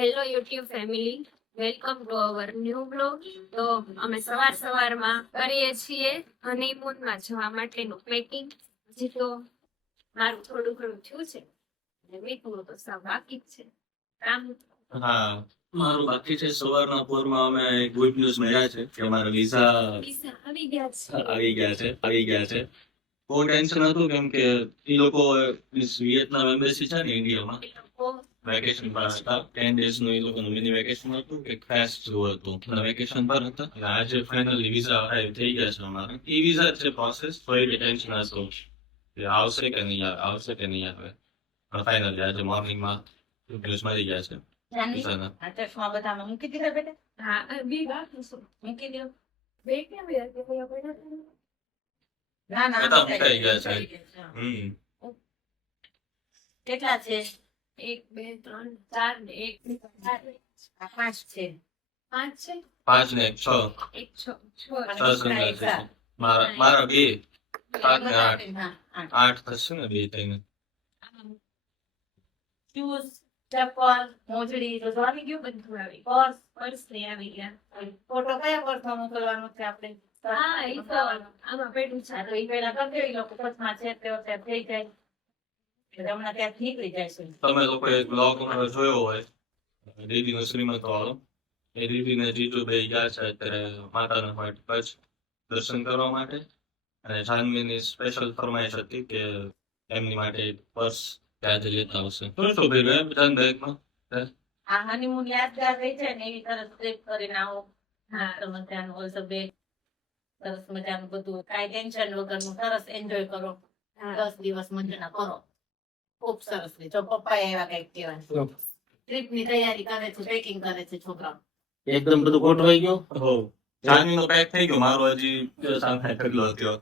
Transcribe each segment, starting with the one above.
Hello YouTube family, welcome to our new blog. તો અમે સવારમાં કરીએ છીએ હનીમૂનમાં જવા માટેનું પેકિંગ. હજી તો મારું થોડું ઘણું થયું છે અને મીઠું તો સાવ બાકી જ છે કામ. હા, મારું બાકી છે. સવારના પોરમાં અમે ગુડ ન્યૂઝ મળ્યા છે કે અમારા વિઝા આવી ગયા છે. આવી ગયા છે. બહુ ટેન્શન હતું કેમ કે એ લોકો વિયેતનામ એમ્બેસી છે ને ઇન્ડિયામાં, એ લોકો વેકેશન પર હતા. 10 days નું એ લોકોનું મિની વેકેશન હતું કે ફેસ્ટ જેવું હતું. વેકેશન પર હતા એટલે આજે ફાઇનલી વિઝા અરાઈવ થઈ ગયા છે અમારા. ઈ વિઝા છે પ્રોસેસ, તો એ ટેન્શન હતું કે આવશે કે નહીં આવે. પણ ફાઇનલી આજે મોર્નિંગમાં ન્યૂઝ મળી ગયા છે વિઝાના. હા બી બાકી છે. મૂકી દો. બે કેમ યાર કે કોઈ આપણે બધા મુકાઈ ગયા છે. કેટલા છે? 1 2 3 4 ને 1 4 આ 5 છે. 5 છે. 5 ને 6 1 6 6 સંખ્યા છે. મારા 2 7 ને 8 હા, 8 થશે ને 2 થઈને. શૂઝ, ચપ્પલ, મોજડી બધું આવી ગયું. બધું આવી પર્સ, પર્સ ને આવી ગયા. ફોટો કયા પર્સમાં મોકલવાનો છે આપણે? હા એ તો આમાં પેટું છે. હા, તો ઈ પહેલા કરી દેવી. લોકો પર્સમાં છે તેઓ ત્યાં થઈ જાય એટલે હમણાં ત્યાંથી નીકળી જાય છે. તમે લોકો એક બ્લોગ અમારો જોયો હોય દીદીનો શ્રીમંત વાળો, એ દીદીને જીજુ બે ગયા છે અત્યારે માતાના મઢ કચ્છ દર્શન કરવા માટે. અને જાનવીની સ્પેશિયલ ફરમાઈશ હતી કે એમની માટે પર્સ ત્યાંથી લેતા આવશે. શું ભેગું એમ જાન બેગમાં આ હનીમૂન યાદગાર રહી છે ને એવી તરત ટ્રીપ કરીને આવો. હા તો મજાનું ઓલ્સો બે સરસ મજાનું બધું કાંઈ ટેન્શન વગરનું સરસ એન્જોય કરો. 10 દિવસ મજાના કરો. ખૂબ સરસ રહે. જો પપ્પા એવા કંઈક કહેવાય ટ્રીપની તૈયારી કરે છે, પેકિંગ કરે છે છોકરાઓ. એકદમ બધું ગોઠવાઈ ગયું. હો જાનવીનો પેક થઈ ગયો, મારો હજી સામે ઢગલો થયો.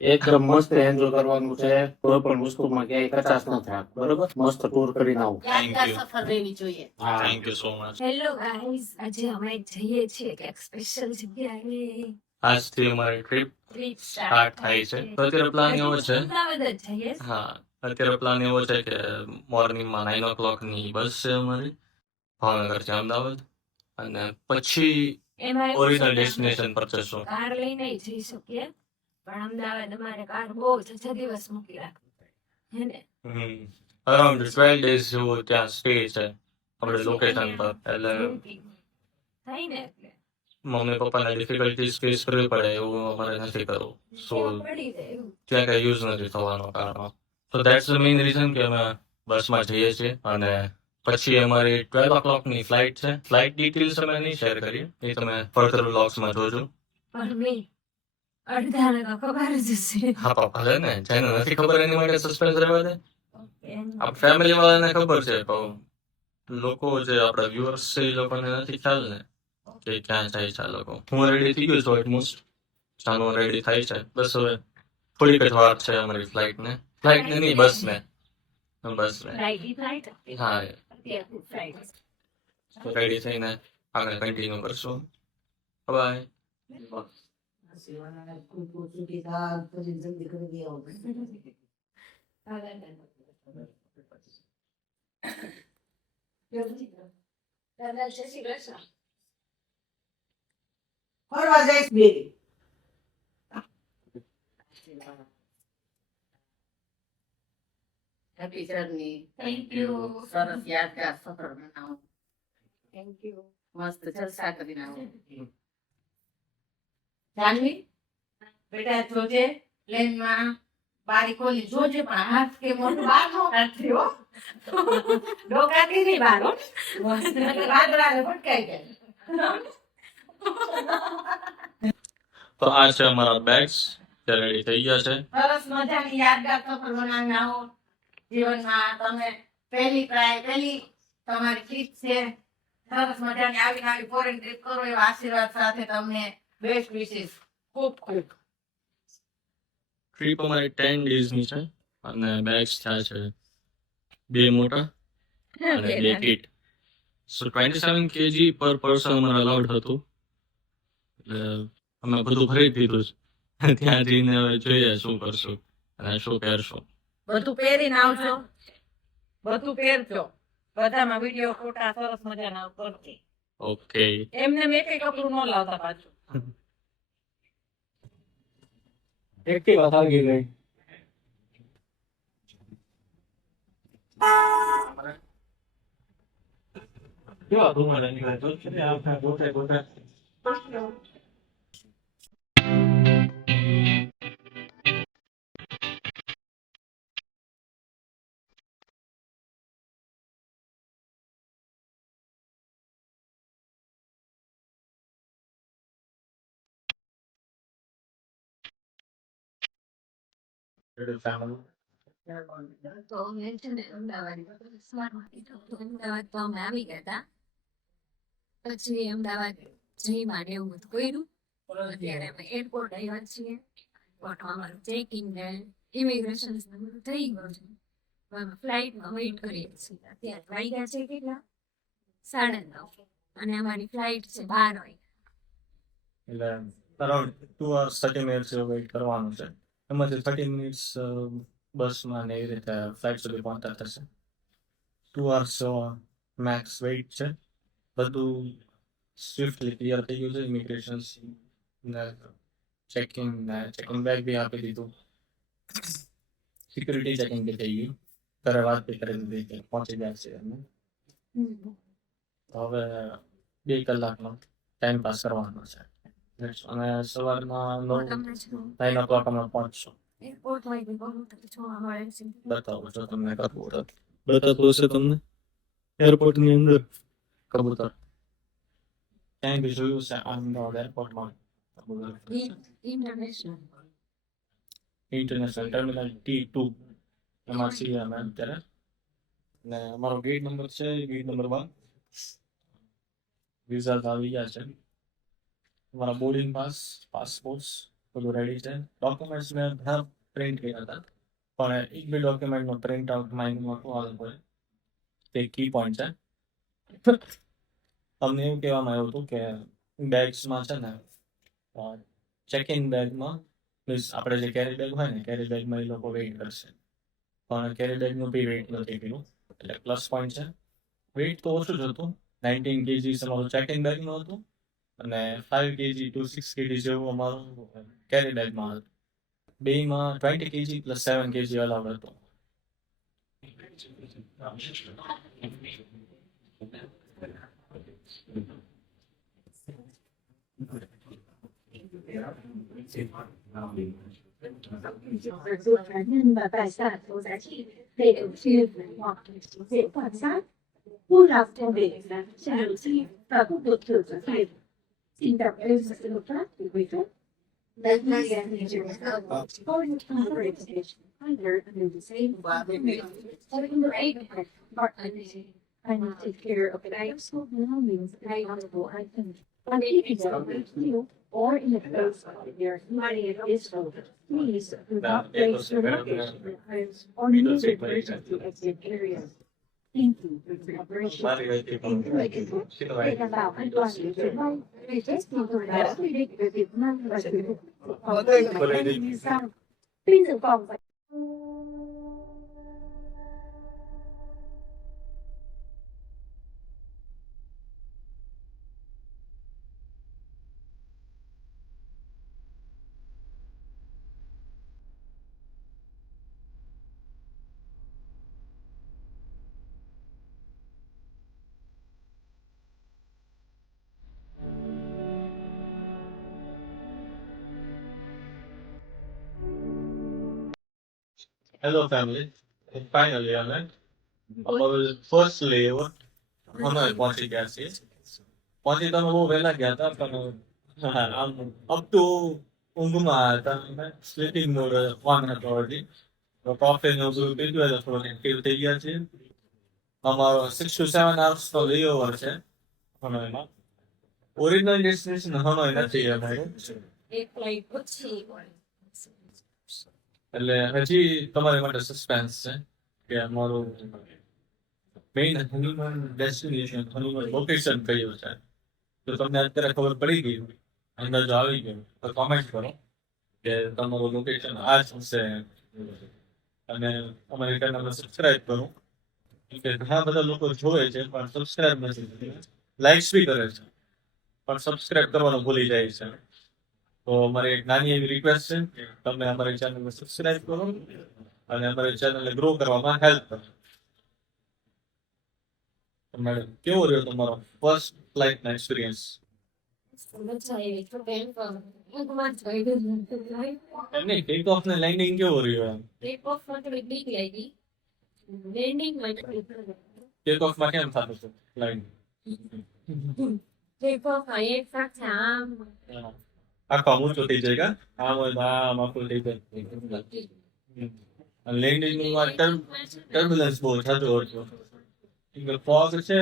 એકદમ મસ્ત એન્જોય કરવાનું છે. કોઈ પણ વસ્તુમાં ક્યાંય કચાશ ન થાય. બરોબર, મસ્ત ટૂર કરીને આવો. યાદગાર you. સફર રહેવી જોઈએ. હા, thank you so much. Hello guys, આજે અમે જઈએ છીએ એક સ્પેશિયલ જગ્યાએ. આજથી અમારી ટ્રીપ ટ્રીપ સ્ટાર્ટ થાય છે. તો અત્યારે પ્લાન એવો છે, અમદાવાદ જ જઈએ. હા અત્યારે પ્લાન એવો છે કે મોર્નિંગમાં 9 o'clock ની બસ છે અમારી ભાવનગરથી અમદાવાદ, અને પછી એમાં એવું ઓરિજિનલ છે કે ડેસ્ટિનેશન પર જશું. કાર લઈને જઈ શકીએ, પણ અમદાવાદ અમારે કાર બહુ છ દિવસ મૂકી રાખવી પડે હે ને. અરાઉન્ડ 12 days જેવું ત્યાં સ્ટે છે આપણે લોકેશન પર. એટલે થાય ને એટલે મમ્મી પપ્પાને ડિફિકલ્ટીઝ ફેસ કરવી પડે એવું અમારે નથી કરવું. સો ટેવ પડી જાય એવું. ત્યાં કઈ યુઝ નથી થવાનો કારમાં. તો દેટ્સ ધ મેઇન રીઝન કે અમે બસમાં જઈએ છીએ. અને પછી અમારી 12 o'clock ની ફ્લાઇટ છે. ફ્લાઇટ ડિટેલ્સ અમે નહીં શેર કરીએ, એ તમે ફર્ધર વ્લોગ્સમાં જોજો. પણ મેં અડધાને તો ખબર જ છે. હા પણ ભલે ને, જેને નથી ખબર એની માટે સસ્પેન્સ રહેવા દે. આ ફેમિલી વાળાને ખબર છે, પણ લોકો જે આપણા વ્યુઅર્સ છે એ લોકોને નથી ખ્યાલ ને કે ક્યાં જાય છે આ લોકો. હું રેડી થઈ ગયો છું ઓલમોસ્ટ. જાનું રેડી થાય છે. બસ હવે થોડીક જ વાર છે અમારી ફ્લાઇટને નહીં, બસને. ફ્લાઇટ ફ્લાઇટ હા, અત્યારે ફ્લાઇટ રેડી થઈને આગળ કન્ટિન્યુ કરશું. બાય. દાદા જય શ્રી કૃષ્ણ. ફરવા જઈશ baby. Happy journey. Thank you. સરસ યાદગાર સફર બનાવો. Thank you. મસ્ત જલસા કરીને આવો. જાનવી બેટા જોજે, પ્લેનમાં બારી ખોલી જોજે, પણ હાથ કે મોઢું બહાર ન કાઢતી હો. ડોકાતી નહીં બહાર હો. વાદળાને ભટકાઈ જાય. તો આ છે અમારા બેગ્સ, જે રેડી થઈ ગયા છે. સરસ મજાની યાદગાર સફર બનાવીને આવો. જીવનમાં તમે પહેલી તમારી ટ્રીપ છે. સરસ મજાની આવી ફોરેન ટ્રીપ કરો એવા આશીર્વાદ સાથે તમને બેસ્ટ વિશેસ. ખૂબ ખૂબ ટ્રીપ અમારી 10 days ની છે અને બેગ્સ થયા છે 2 મોટા અને 2 કિટ. સો 27 kg પર પર્સન અમારે અલાઉડ હતું, એટલે અમે બધું ભરી દીધું છે. ત્યાં જઈને હવે જોઈએ શું કરશું અને શું પહેરશું. બધું પહેરીને આવજો, બધું પહેરજો, બધામાં વિડીયો ફોટા સરસ મજાના કરતી. ઓકે એમને મેં કઈ કપડું ન લાવતા પાછું. એક્ટિવા થાકી ગઈ. કેવા ધુમાડા નીકળે તો છે ને આપણે ગોતે ગોતે. તો અમે છે ને અમદાવાદ અમદાવાદ તો અમે આવી ગયા હતા. પછી અમદાવાદ જઈમાં ને એવું બધું કર્યું. અત્યારે અમે એરપોર્ટ આવ્યા છીએ. એરપોર્ટમાં અમારું ચેકિંગ ને ઇમિગ્રેશન બધું થઈ ગયું છે. હવે અમે ફ્લાઇટમાં વેઇટ કરીએ છીએ. અત્યારે વાગ્યા છે કેટલા 9:30 અને અમારી ફ્લાઇટ છે 12 વાગે. એટલે અરાઉન્ડ 2 hours 30 minutes વેઇટ કરવાનું છે. એમાંથી 30 મિનિટ્સ બસમાં ને એવી રીતે ફ્લાઇટ સુધી પહોંચતા થશે. 2 hours મેક્સ વેઇટ છે. બધું સ્વિફ્ટલી ક્લિયર થઈ ગયું છે. ઇમિગ્રેશન ને ચેકિંગ બેગ બી આપી દીધું. સિક્યુરિટી ચેકિંગ બી થઈ ગયું. ઘરે વાત બી કરી દીધી કે પહોંચી જાય છે એમને. તો હવે 2 કલાકનો ટાઈમ પાસ કરવાનો છે. અને સવારમાં 9 o'clock અમે પહોંચશું. એરપોર્ટમાં બી બહુ બધું જોવા મળે છે. બતાવું જો તમને કબૂતર બતાતું હશે તમને એરપોર્ટની અંદર કબૂતર ક્યાંય બી જોયું છે અમદાવાદ એરપોર્ટમાં કબૂતર ઇન્ટરનેશનલ ઇન્ટરનેશનલ ટર્મિનલ T2 એમાં છીએ અમે અત્યારે. ને અમારો ગેટ નંબર છે ગેટ નંબર 1. વિઝા આવી ગયા છે. અમારા બોર્ડિંગ પાસ પાસપોર્ટ્સ બધું રેડી છે. ડોક્યુમેન્ટ્સ મેં બધા પ્રિન્ટ કર્યા હતા પણ એક બી ડોક્યુમેન્ટનો પ્રિન્ટ આઉટ માઇન્ડમાં નહોતું આવતું હોય. તે કી પોઈન્ટ છે. અમને એવું કહેવામાં આવ્યું હતું કે બેગ્સમાં છે ને ચેકિંગ બેગમાં મીન્સ આપણે જે કેરી બેગ હોય ને કેરી બેગમાં એ લોકો વેઇટ કરશે પણ કેરી બેગનું બી વેઇટ નથી કર્યું એટલે પ્લસ પોઈન્ટ છે. વેઇટ તો ઓછું જ હતું. 19 kg અમારું ચેકિંગ બેગનું હતું અને 5 kg to 6 kg જેવું અમારું કેરી બેગમાં હતું. બેમાં 20 kg plus 7 kg અલાઉડ હતો. và tài sản có giá trị để đầu tiên hoặc dễ quan sát vui lòng theo để trả đầu tiên và không được thử trả tiền. Xin đọc lên sự hợp tác của người khác. Đây là going to representation either under the same agreement or in the agreement or I need to take care of the household belongings and valuable items. And if you don't you or in the case of your money is over, please do not place your luggage in the house or move it to exit areas. Thank you for your cooperation. Để đảm bảo an toàn của chuyến bay, Vietjet Air đã quy định về việc mang và sử dụng phòng máy bay như sau. Pin dự phòng phải Hello family. Finally અમે first લેવ અમે પહોંચી ગયા છીએ. પહોંચી તમે બહુ વહેલા ગયા હતા પણ આમ અપ ટુ ઊંઘમાં હતા. સ્લીપિંગ મોડ ઓન હતો હજી. તો કોફી ને બધું પીધું એટલે થોડું એક્ટિવ થઈ ગયા છીએ. અમારો 6 to 7 hours નો લેઓવર છે હનોઈમાં. ઓરિજિનલ ડેસ્ટિનેશન હનોઈ નથી અમારે. એક ફ્લાઇટ પછી એટલે હજી તમારી માટે સસ્પેન્સ છે કે અમારું main honeymoon destination honeymoon location કયું છે. તો તમને અત્યારે ખબર પડી ગઈ અંદાજો આવી ગયો તો કોમેન્ટ કરો કે તમારું લોકેશન આ જ હશે અને અમારી ચેનલને સબસ્ક્રાઇબ કરો કે ઘણા બધા લોકો જોવે છે પણ સબસ્ક્રાઇબ નથી કરતા, લાઇક્સ બી કરે છે પણ સબસ્ક્રાઇબ કરવાનું ભૂલી જાય છે. તો અમારી એક નાની એવી રિક્વેસ્ટ છે કે તમે અમારી ચેનલને સબસ્ક્રાઇબ કરો અને અમારી ચેનલને ગ્રો કરવામાં હેલ્પ કરો. મેડમ, કેવો રહ્યો તમારો ફર્સ્ટ ફ્લાઇટનો એક્સપિરિયન્સ? મજા આવી તો બેન ઊંઘમાં જ રહી ગઈ. નહીં, ટેક ઓફ ને લેન્ડિંગ કેવો રહ્યો? એમ ટેક ઓફ માં થોડી બીક લાગી, લેન્ડિંગ માં ટેક ઓફમાં કેમ થતું હતું ફ્લાઇટ? ટેક ઓફ માં એક સાથે આમ આખો ઊંચો થઈ જાય કા? આમ હોય તો આમ આખું થઈ જાય. અને લેન્ડિંગમાં ટર્બ્યુલન્સ બહુ થતું હતું. ફોગ છે,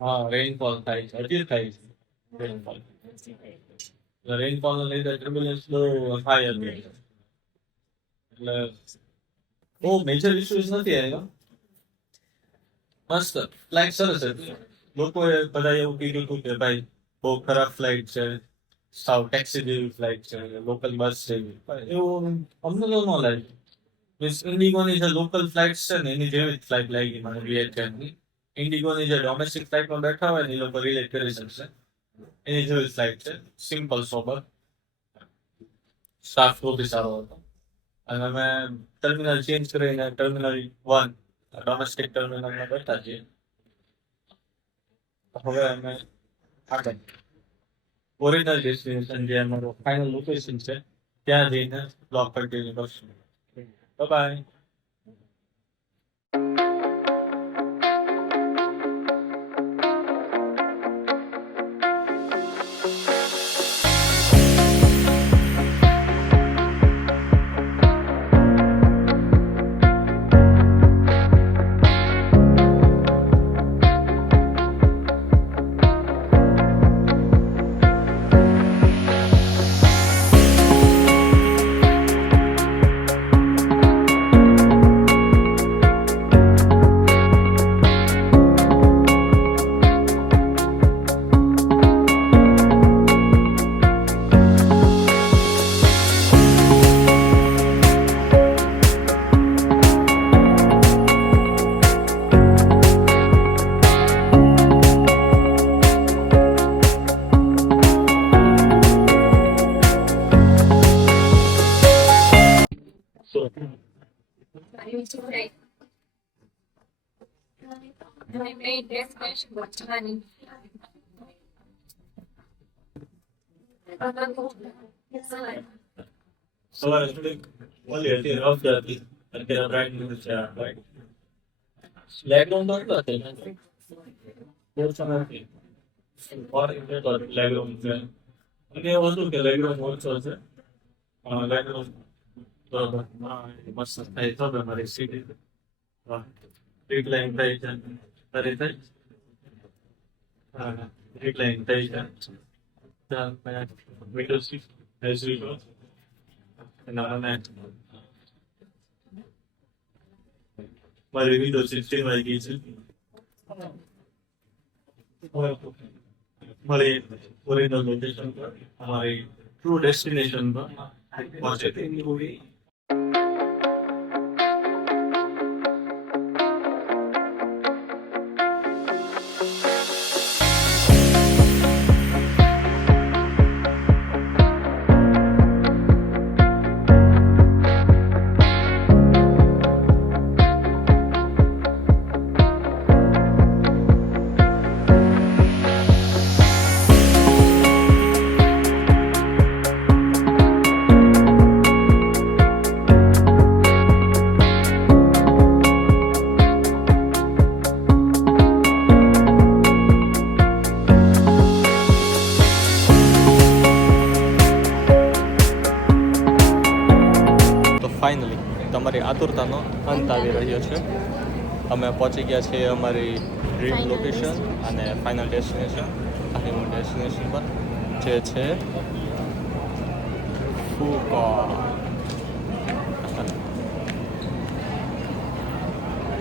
હા, રેઇનફોલ થાય છે, હજી થાય છે રેઇનફોલ. રેઇનફોલ ના લીધે ટર્બ્યુલન્સ બહુ થાય જ નહીં. એટલે બહુ મેજર ઇશ્યુઝ નથી આવ્યા. મસ્ત ફ્લાઇટ સરસ હતી. લોકોએ બધા એવું કીધું હતું કે ભાઈ બહુ ખરાબ ફ્લાઇટ છે, સાવ ટેક્સી જેવી ફ્લાઇટ છે, લોકલ બસ જેવી. એવું અમને તો ન લાગ્યું. મીન્સ ઇન્ડિગોની જે લોકલ ફ્લાઇટ છે ને એની જેવી જ ફ્લાઇટ લાગી મને વિયેટનામની. ઇન્ડિગોની જે ડોમેસ્ટિક ફ્લાઇટમાં બેઠા હોય ને એ લોકો રિલેટ કરી શકશે. એની જેવી ફ્લાઇટ છે, સિમ્પલ સોબર. સ્ટાફ બી સારો હતો. અને અમે ટર્મિનલ ચેન્જ કરીને ટર્મિનલ 1 ડોમેસ્ટિક ટર્મિનલમાં બેઠા છીએ. હવે અમે આગળ ઓરિજિનલ ડેસ્ટિનેશન જે અમારું ફાઇનલ લોકેશન છે ત્યાં જઈને બ્લોગ કન્ટિન્યુ કરશું. બાય. સવારે થોડીક ઓલી હતી, રફ હતી. અત્યારે બ્રાઇટ ન્યૂઝ છે આ બ્રાઇટ. બેકગ્રાઉન્ડ તો એટલો છે ને ઓછો નથી. બેકગ્રાઉન્ડ છે અને એવું હતું કે બેકગ્રાઉન્ડ ઓછો છે. બેકગ્રાઉન્ડ બરોબર મસ્ત થાય તો મારી સીટી સ્ટ્રીટ લાઈન થઈ છે તારી થઈ. હા, સ્ટ્રીટ લાઈન થઈ છે. Window seat as usual. એના મને મારી વિન્ડો સીટ ચેન્જ ગઈ છે. મારી ઓરિજિનલ લોકેશન પર અમારી ટ્રુ ડેસ્ટિનેશન પર પહોંચે તેની ફાઇનલી તમારી આતુરતાનો અંત આવી રહ્યો છે. અમે પહોંચી ગયા છીએ અમારી ડ્રીમ લોકેશન અને ફાઇનલ ડેસ્ટિનેશન હનીમૂન ડેસ્ટિનેશન પર, જે છે ફુકોક.